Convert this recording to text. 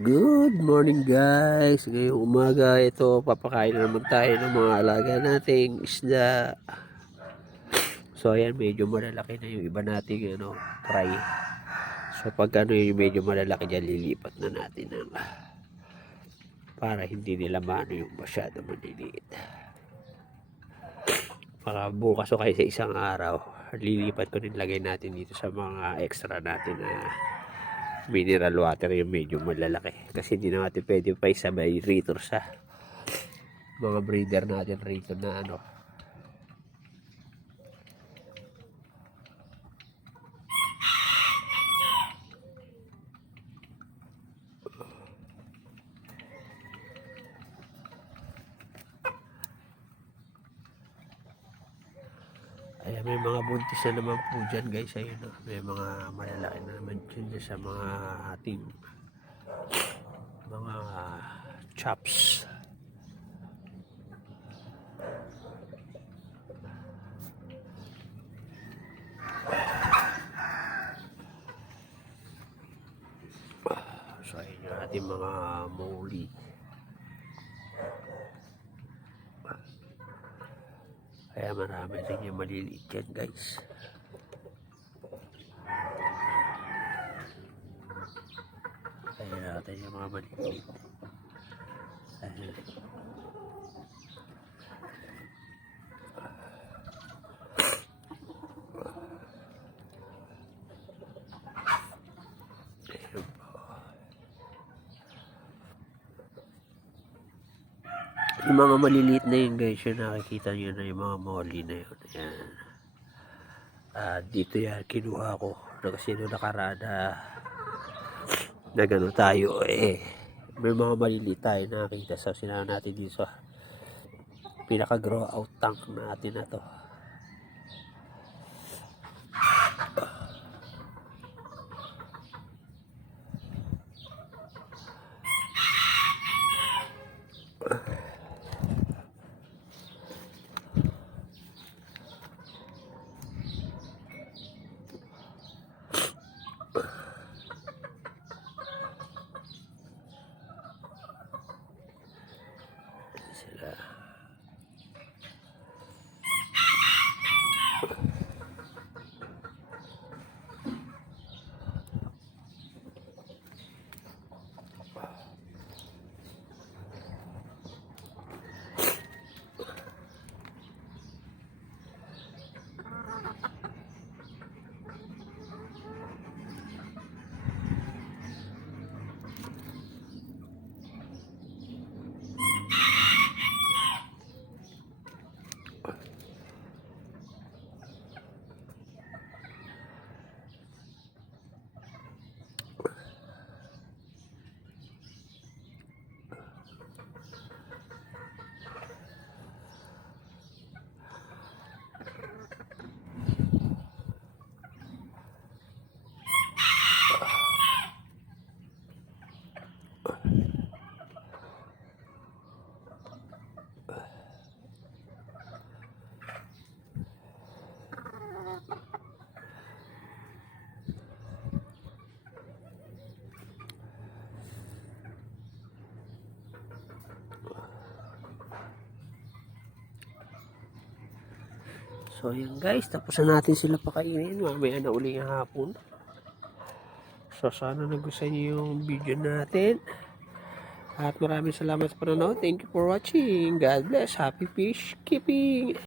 Good morning guys. Ngayong umaga ito papakain na naman tayo ng mga alaga nating isda. So ayan medyo malalaki na yung iba nating ano, fry. So pag ano yung medyo malalaki dyan lilipat na natin ng para hindi nila maano yung masyado maliliit. Para bukas o kaya sa isang araw lilipat ko din lagay natin dito sa mga extra natin na mineral water yung medyo malalaki. Kasi hindi na natin pwede pa isabay rito sa mga breeder natin rito na ano. May mga buntis na naman po dyan guys. Ayun, no? may mga malalaki na naman dyan sa mga ating mga chops. So, ayun yung ating mga moli. Kaya marami rin yung maliliit yan guys. Kaya natin yung mga maliliit. Ayan po. Yung mga maliliit na yun guys, yung nakikita nyo na yung mga molly na yun. Ayan. Ah, dito yan, kinuha ko. Na kasi nung nakaraan na na gano'n tayo eh. May mga maliliit tayo nakita sa sinama natin dito sa pinaka grow out tank natin na to. Sila. So ayan guys, tapos na natin sila pakainin. Mamaya na uli yung hapon. So sana nagustuhan niyo yung video natin. At maraming salamat sa panonood. Thank you for watching. God bless. Happy fish keeping.